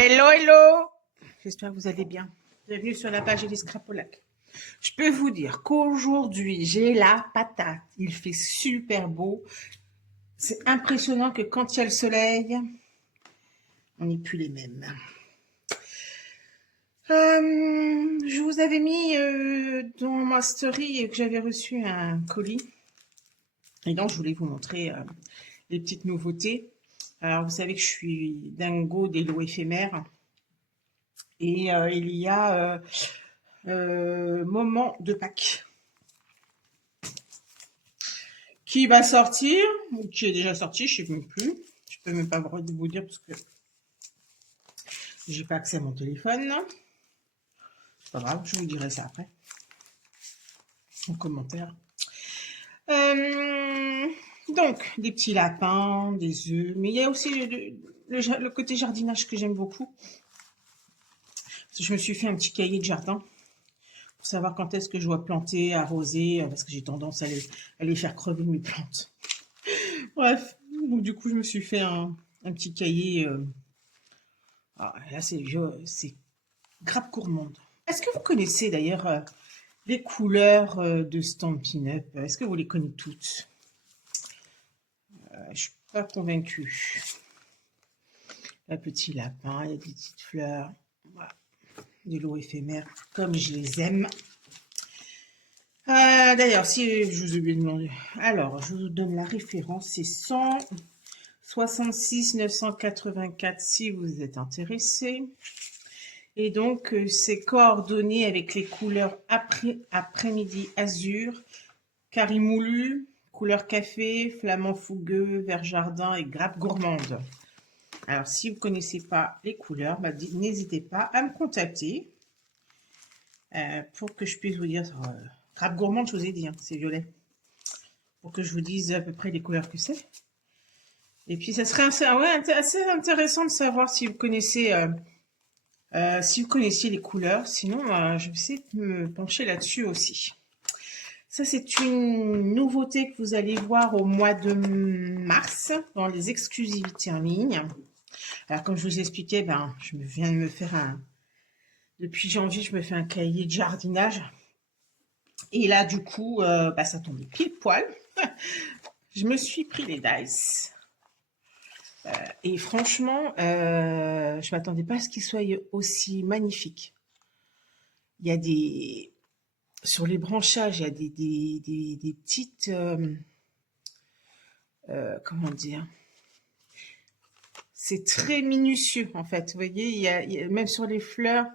Hello, hello. J'espère que vous allez bien. Bienvenue sur la page Elise Crapolac. Je peux vous dire qu'aujourd'hui, j'ai la patate. Il fait super beau. C'est impressionnant que quand il y a le soleil, on n'est plus les mêmes. Je vous avais mis dans ma story que j'avais reçu un colis. Et donc, je voulais vous montrer les petites nouveautés. Alors, vous savez que je suis dingo des lots éphémères. Et il y a Moment de Pâques qui va sortir, ou qui est déjà sorti, je ne sais même plus. Je peux même pas vous dire parce que j'ai pas accès à mon téléphone. C'est pas grave, je vous dirai ça après en commentaire. Donc, des petits lapins, des œufs, mais il y a aussi le côté jardinage que j'aime beaucoup. Je me suis fait un petit cahier de jardin pour savoir quand est-ce que je dois planter, arroser, parce que j'ai tendance à les faire crever mes plantes. Bref, donc du coup, je me suis fait un petit cahier. Là, c'est grappe gourmande. Est-ce que vous connaissez d'ailleurs les couleurs de Stampin' Up? Est-ce que vous les connaissez toutes? Je ne suis pas convaincue. Un petit lapin, il y a des petites fleurs. Voilà. Des lots éphémères, comme je les aime. D'ailleurs, si je vous ai oublié de demander. Alors, je vous donne la référence. C'est 166 984 si vous êtes intéressé. Et donc, c'est coordonné avec les couleurs après-midi azur, carimoulu, couleur café, flamand fougueux, vert jardin et grappe gourmande. Alors, si vous ne connaissez pas les couleurs, n'hésitez pas à me contacter pour que je puisse vous dire. Grappe gourmande, je vous ai dit, hein, c'est violet. Pour que je vous dise à peu près les couleurs que c'est. Et puis, ça serait assez intéressant de savoir si vous connaissez... si vous connaissiez les couleurs, sinon je vais essayer de me pencher là-dessus aussi. Ça, c'est une nouveauté que vous allez voir au mois de mars dans les exclusivités en ligne. Alors, comme je vous expliquais, je viens de me faire depuis janvier, je me fais un cahier de jardinage. Et là, du coup, ça tombait pile poil. Je me suis pris les dice. Et franchement, je ne m'attendais pas à ce qu'ils soient aussi magnifiques. Il y a des... Sur les branchages, il y a des petites... comment dire? C'est très minutieux, en fait. Vous voyez, il y a, même sur les fleurs,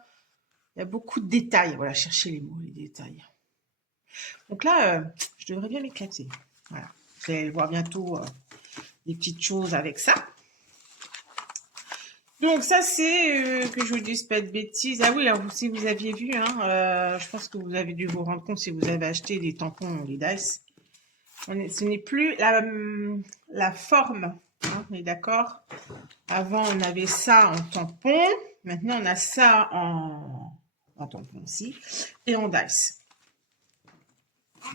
il y a beaucoup de détails. Voilà, cherchez les mots, les détails. Donc là, je devrais bien m'éclater. Voilà. Vous allez voir bientôt des petites choses avec ça. Donc ça, c'est que je vous dise pas de bêtises. Ah oui, alors si vous aviez vu, je pense que vous avez dû vous rendre compte si vous avez acheté des tampons ou des dice. Ce n'est plus la forme, hein, on est d'accord? Avant, on avait ça en tampon. Maintenant, on a ça en tampon aussi et en dice.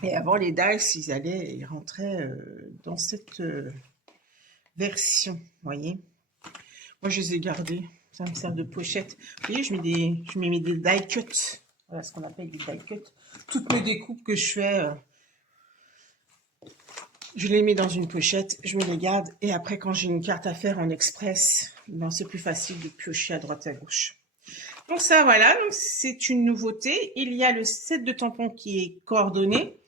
Et avant, les dice, ils rentraient dans cette version, vous voyez. Moi, je les ai gardés. Ça me sert de pochette. Vous voyez, je mets des die cuts. Voilà ce qu'on appelle des die cuts. Toutes mes découpes que je fais, je les mets dans une pochette, je me les garde. Et après, quand j'ai une carte à faire en express, c'est plus facile de piocher à droite à gauche. Donc ça, voilà. Donc c'est une nouveauté. Il y a le set de tampons qui est coordonné.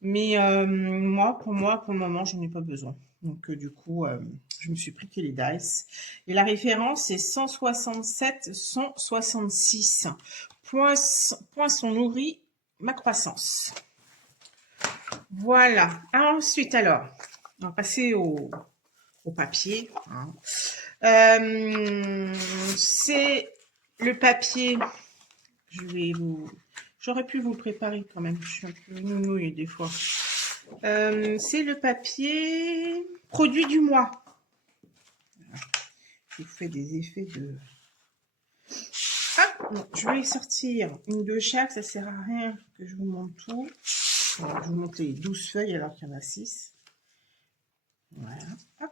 Mais pour le moment, je n'en ai pas besoin. Donc du coup, je me suis pris que les dice. Et la référence, c'est 167, 166. Poinçon nourri, ma croissance. Voilà. Ensuite, alors, on va passer au papier. Hein. C'est le papier. J'aurais pu vous le préparer quand même. Je suis un peu nounouille des fois. C'est le papier produit du mois. Je vous fais des effets de... Ah, non, je vais sortir une de chaque, ça sert à rien que je vous montre tout. Alors, je vous montre les 12 feuilles alors qu'il y en a 6. Voilà, hop.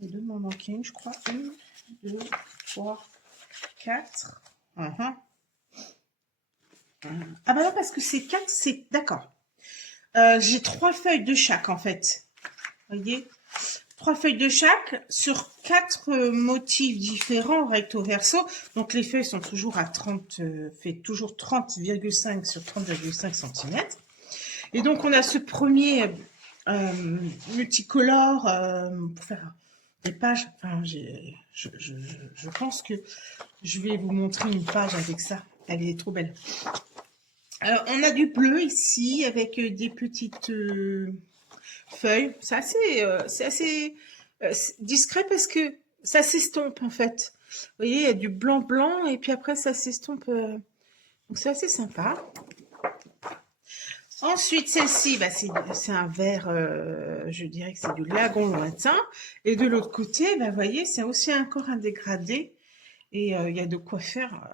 Il doit m'en manquer une, je crois. 1, 2, 3, 4. Ah bah non, parce que c'est 4, c'est... D'accord. J'ai 3 feuilles de chaque, en fait. Vous voyez, 3 feuilles de chaque sur 4 motifs différents, recto verso. Donc, les feuilles sont toujours à 30, fait toujours 30,5 sur 30,5 cm. Et donc, on a ce premier multicolore pour faire des pages. Enfin, je pense que je vais vous montrer une page avec ça. Elle est trop belle. Alors, on a du bleu ici avec des petites feuilles. C'est assez discret parce que ça s'estompe en fait. Vous voyez, il y a du blanc et puis après ça s'estompe. Donc c'est assez sympa. Ensuite, celle-ci, bah, c'est un vert, je dirais que c'est du lagon lointain. Et de l'autre côté, bah, vous voyez, c'est aussi encore un dégradé. Et il y a de quoi faire.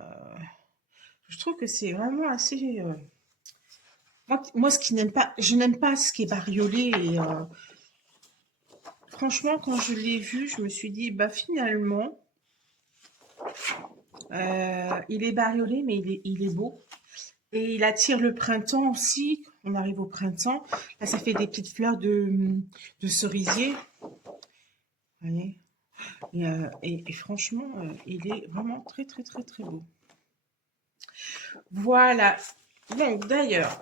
Je trouve que c'est vraiment assez... Moi, ce qui n'aime pas, je n'aime pas ce qui est bariolé. Et franchement, quand je l'ai vu, je me suis dit, bah finalement, il est bariolé, mais il est beau. Et il attire le printemps aussi. On arrive au printemps. Là, ça fait des petites fleurs de cerisier. Vous voyez, et franchement, il est vraiment très, très, très, très beau. Voilà. Donc, d'ailleurs,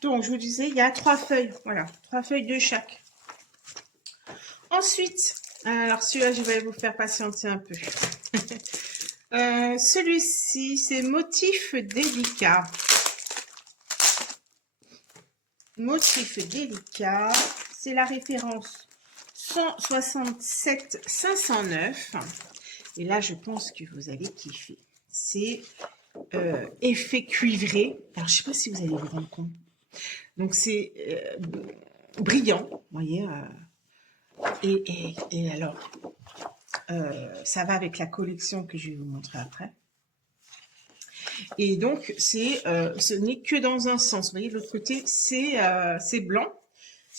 donc, je vous disais, il y a 3 feuilles. Voilà, 3 feuilles de chaque. Ensuite, alors celui-là, je vais vous faire patienter un peu. Celui-ci, c'est Motif délicat. Motif délicat, c'est la référence 167 509. Et là, je pense que vous allez kiffer. C'est effet cuivré. Alors, je ne sais pas si vous allez vous rendre compte. Donc, c'est brillant, vous voyez. Et alors, ça va avec la collection que je vais vous montrer après. Et donc, ce n'est que dans un sens. Vous voyez, de l'autre côté, c'est blanc.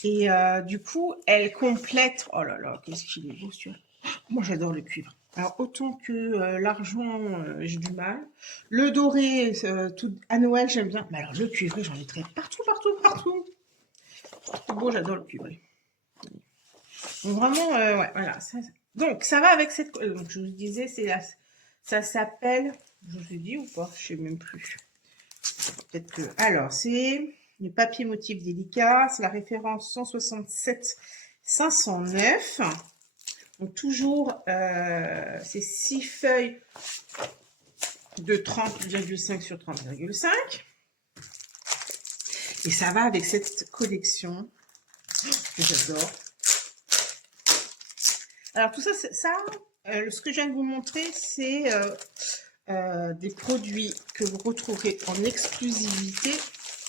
Et du coup, elle complète... Oh là là, qu'est-ce qu'il est beau, celui-là. Moi, j'adore le cuivre. Alors, autant que l'argent, j'ai du mal. Le doré, à Noël, j'aime bien. Mais alors, le cuivré, j'en mettrais partout, partout, partout. Trop beau, j'adore le cuivré. Donc, vraiment, ouais, voilà. Donc, ça va avec cette... Donc, je vous disais, ça s'appelle... Je vous ai dit ou pas? Je sais même plus. Peut-être que... Alors, c'est le papier motif délicat. C'est la référence 167 509. Donc, toujours, c'est 6 feuilles de 30,5 sur 30,5. Et ça va avec cette collection que j'adore. Alors, tout ça, ce que je viens de vous montrer, c'est des produits que vous retrouverez en exclusivité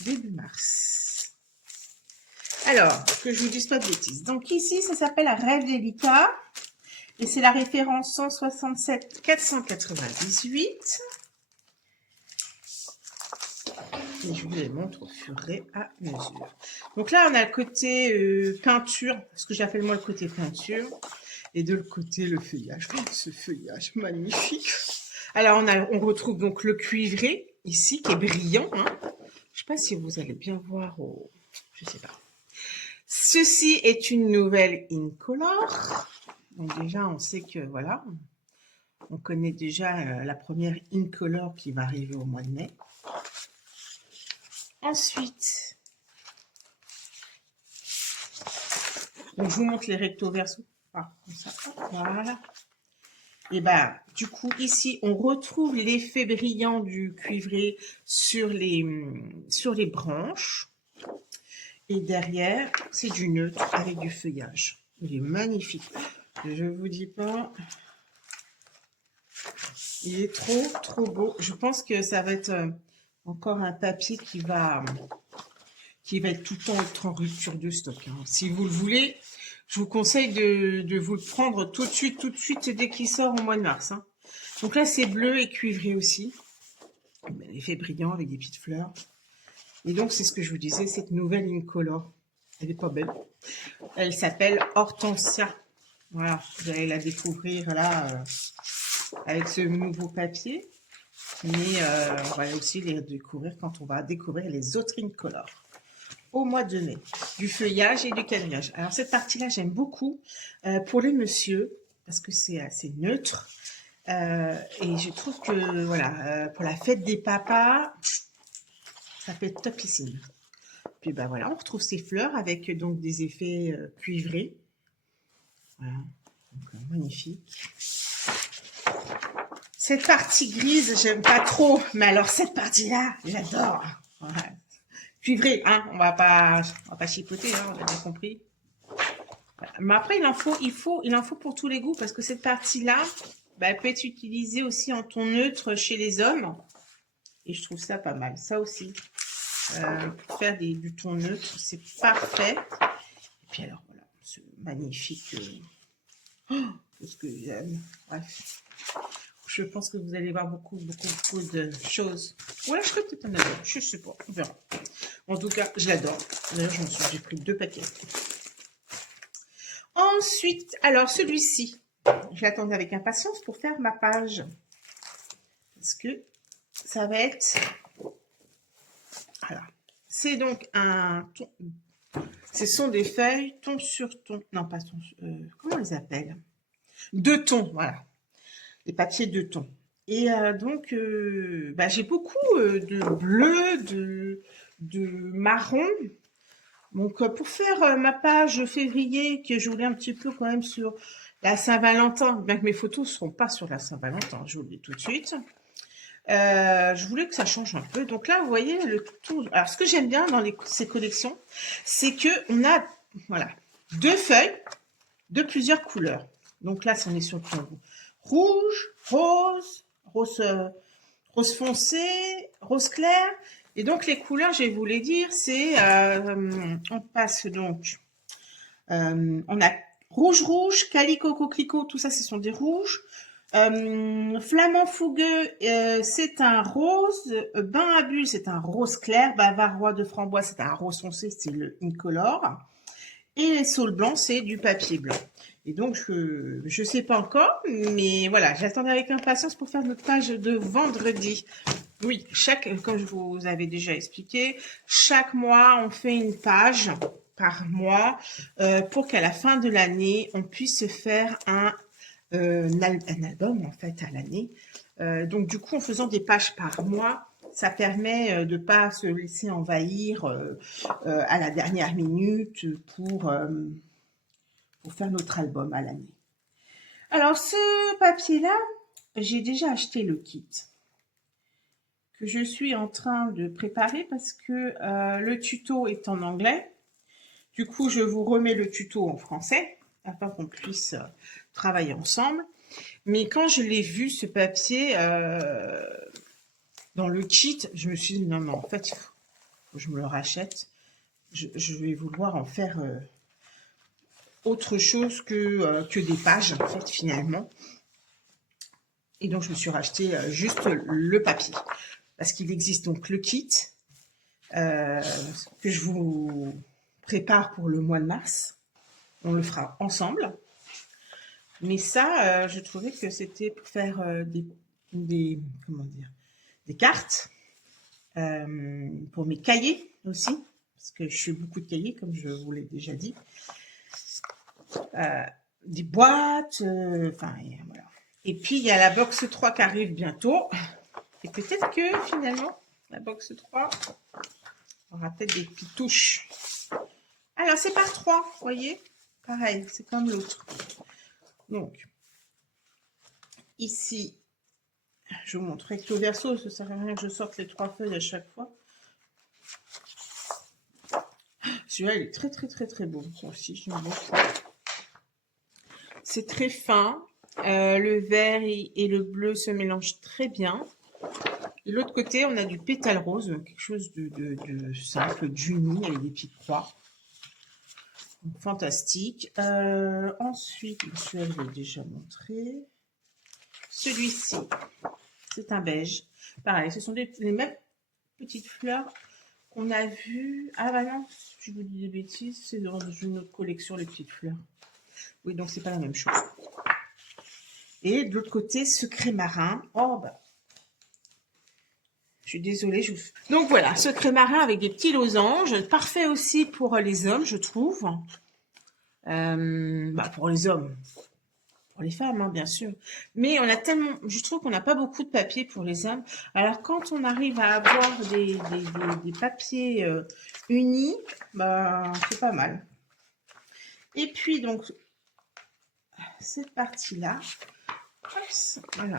début mars. Alors, que je vous dise pas de bêtises. Donc ici, ça s'appelle Rêve délicat. Et c'est la référence 167 498. Et je vous les montre au fur et à mesure. Donc là, on a le côté peinture, parce que j'appelle moi le côté peinture. Et de l'autre côté, le feuillage. Oh, ce feuillage magnifique. Alors, on retrouve donc le cuivré, ici, qui est brillant. Hein. Je ne sais pas si vous allez bien voir je ne sais pas. Ceci est une nouvelle Incolor. Donc déjà, on sait que, voilà, on connaît déjà la première Incolor qui va arriver au mois de mai. Ensuite, donc je vous montre les recto verso. Ah, comme ça, voilà. Et bah, du coup, ici, on retrouve l'effet brillant du cuivré sur les branches. Et derrière, c'est du neutre avec du feuillage. Il est magnifique. Je vous dis pas... Il est trop, trop beau. Je pense que ça va être encore un papier qui va être tout le temps être en rupture de stock. Hein. Si vous le voulez, je vous conseille de vous le prendre tout de suite, dès qu'il sort au mois de mars. Hein. Donc là, c'est bleu et cuivré aussi. L'effet brillant avec des petites fleurs. Et donc, c'est ce que je vous disais, cette nouvelle Incolor. Elle est pas belle. Elle s'appelle Hortensia. Voilà, vous allez la découvrir là avec ce nouveau papier. Mais on va aussi les découvrir quand on va découvrir les autres incolores au mois de mai, du feuillage et du quadrillage. Alors cette partie-là, j'aime beaucoup pour les messieurs parce que c'est assez neutre. Et je trouve que voilà, pour la fête des papas, ça peut être topissime. Puis ben voilà, on retrouve ces fleurs avec donc des effets cuivrés. Voilà, donc, magnifique. Cette partie grise, j'aime pas trop, mais alors cette partie-là, j'adore. Voilà. Cuivré, hein, on va pas chipoter, hein, on a bien compris. Voilà. Mais après, il en faut pour tous les goûts parce que cette partie-là, bah, elle peut être utilisée aussi en ton neutre chez les hommes. Et je trouve ça pas mal. Ça aussi, pour faire du ton neutre, c'est parfait. Et puis alors, voilà, ce magnifique... ce que j'aime. Bref. Je pense que vous allez voir beaucoup de choses. Ouais, je serais peut-être un adore. Je sais pas, on verra. En tout cas, je l'adore. D'ailleurs, j'ai pris 2 paquets. Ensuite, alors celui-ci, je l'attendais avec impatience pour faire ma page. Parce que ça va être... Voilà. C'est donc un... Ce sont des feuilles ton sur ton... Non, pas ton... comment on les appelle? 2 tons, voilà. Les papiers 2 tons. Et donc, bah, j'ai beaucoup de bleu, de marron. Donc, pour faire ma page février, que je voulais un petit peu quand même sur la Saint-Valentin, bien que mes photos ne seront pas sur la Saint-Valentin, je vous le dis tout de suite. Je voulais que ça change un peu. Donc là, vous voyez le tout. Alors, ce que j'aime bien dans ces collections, c'est que on a, voilà, 2 feuilles de plusieurs couleurs. Donc là, on est sur le rouge, rose foncé, rose clair. Et donc les couleurs, je vais vous les dire, c'est on passe donc, on a rouge, calico, coquelicot, tout ça, ce sont des rouges. Flamand fougueux, c'est un rose. Bain à bulles, c'est un rose clair. Bavarois de framboise, c'est un rose foncé, c'est le incolore. Et les saules blancs, c'est du papier blanc. Et donc, je sais pas encore, mais voilà, j'attendais avec impatience pour faire notre page de vendredi. Oui, comme je vous avais déjà expliqué, chaque mois, on fait une page par mois pour qu'à la fin de l'année, on puisse faire un album, en fait, à l'année. Donc, du coup, en faisant des pages par mois, ça permet de ne pas se laisser envahir à la dernière minute pour faire notre album à l'année. Alors, ce papier-là, j'ai déjà acheté le kit que je suis en train de préparer parce que le tuto est en anglais. Du coup, je vous remets le tuto en français afin qu'on puisse travailler ensemble. Mais quand je l'ai vu, ce papier, dans le kit, je me suis dit, non, mais en fait, il faut que je me le rachète. Je vais vouloir en faire autre chose que des pages, en fait, finalement. Et donc, je me suis racheté juste le papier. Parce qu'il existe donc le kit que je vous prépare pour le mois de mars. On le fera ensemble. Mais ça, je trouvais que c'était pour faire des cartes pour mes cahiers aussi. Parce que je fais beaucoup de cahiers, comme je vous l'ai déjà dit. Des boîtes, enfin, voilà. Et puis, il y a la box 3 qui arrive bientôt. Et peut-être que, finalement, la box 3 aura peut-être des petites touches. Alors, c'est par 3, vous voyez? Pareil, c'est comme l'autre. Donc, ici, je vous montre avec le verso, ça ne sert à rien que je sorte les 3 feuilles à chaque fois. Celui-là, il est très beau. Ça aussi, j'aime beaucoup. C'est très fin. Le vert et le bleu se mélangent très bien. De l'autre côté, on a du pétale rose, quelque chose de simple, d'uni avec des petites croix. Donc, fantastique. Ensuite, celui-là, je l'ai déjà montré. Celui-ci, c'est un beige. Pareil, ce sont les mêmes petites fleurs qu'on a vu. Ah bah non, si je vous dis des bêtises, c'est dans une autre collection, les petites fleurs. Oui, donc c'est pas la même chose. Et de l'autre côté, secret marin. Oh bah, je suis désolée. Donc voilà, secret marin avec des petits losanges. Parfait aussi pour les hommes, je trouve. Pour les hommes. Pour les femmes, hein, bien sûr. Mais on a tellement, je trouve qu'on n'a pas beaucoup de papier pour les hommes. Alors quand on arrive à avoir des papiers unis, bah, c'est pas mal. Et puis donc, cette partie-là, voilà.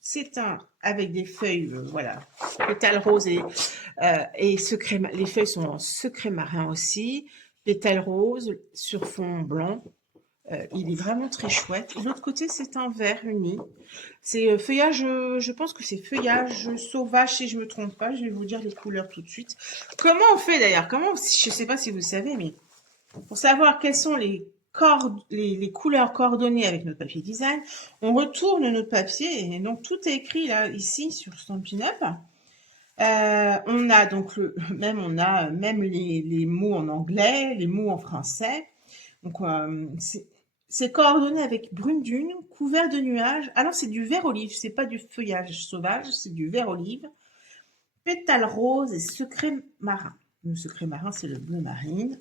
C'est un avec des feuilles, voilà, pétales roses et secret. Les feuilles sont en secret marin aussi, pétales roses sur fond blanc. Il est vraiment très chouette. De l'autre côté, c'est un vert uni. C'est feuillage, je pense que c'est feuillage sauvage, si je ne me trompe pas. Je vais vous dire les couleurs tout de suite. Comment on fait d'ailleurs? Je ne sais pas si vous savez, mais pour savoir quelles sont les couleurs coordonnées avec notre papier design, on retourne notre papier et donc tout est écrit là, ici, sur Stampin' Up. On a donc même les mots en anglais, les mots en français. Donc, c'est coordonné avec brune dune, couvert de nuages. Alors, c'est du vert olive, c'est pas du feuillage sauvage, c'est du vert olive. Pétales roses et secret marin. Le secret marin, c'est le bleu marine.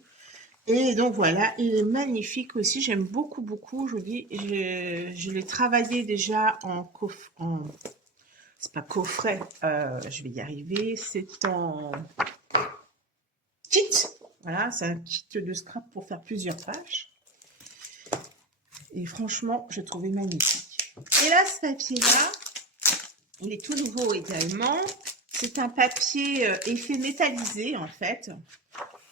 Et donc voilà, il est magnifique aussi. J'aime beaucoup, beaucoup. Je vous dis, je l'ai travaillé déjà c'est pas coffret, je vais y arriver. C'est en kit. Voilà, c'est un kit de scrap pour faire plusieurs pages. Et franchement, je trouvais magnifique. Et là, ce papier-là, il est tout nouveau également. C'est un papier effet métallisé, en fait.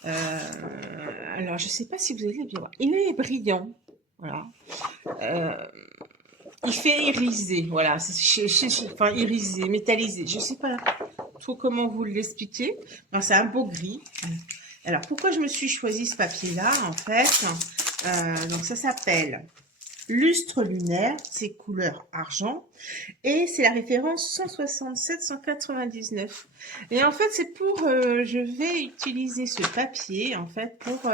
Alors, je ne sais pas si vous allez bien voir. Il est brillant. Voilà. Il fait irisé. Voilà. Enfin, irisé, métallisé. Je ne sais pas trop comment vous l'expliquer. C'est un beau gris. Alors, pourquoi je me suis choisi ce papier-là, en fait? Donc, ça s'appelle Lustre lunaire, c'est couleur argent, et c'est la référence 167-199. Et en fait, c'est pour, je vais utiliser ce papier, en fait, pour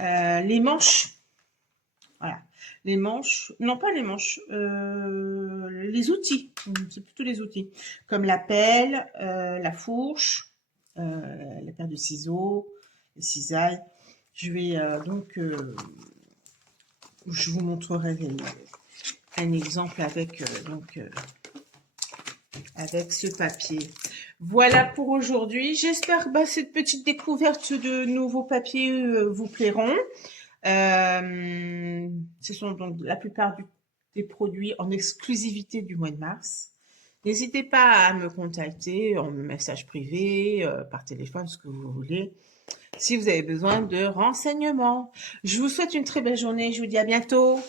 les manches. Voilà, les manches, non pas les manches, les outils, c'est plutôt les outils, comme la pelle, la fourche, la paire de ciseaux, les cisailles. Je vais je vous montrerai un exemple avec avec ce papier. Voilà pour aujourd'hui. J'espère que cette petite découverte de nouveaux papiers vous plairont. Ce sont donc la plupart des produits en exclusivité du mois de mars. N'hésitez pas à me contacter en message privé, par téléphone, ce que vous voulez, si vous avez besoin de renseignements. Je vous souhaite une très belle journée. Je vous dis à bientôt.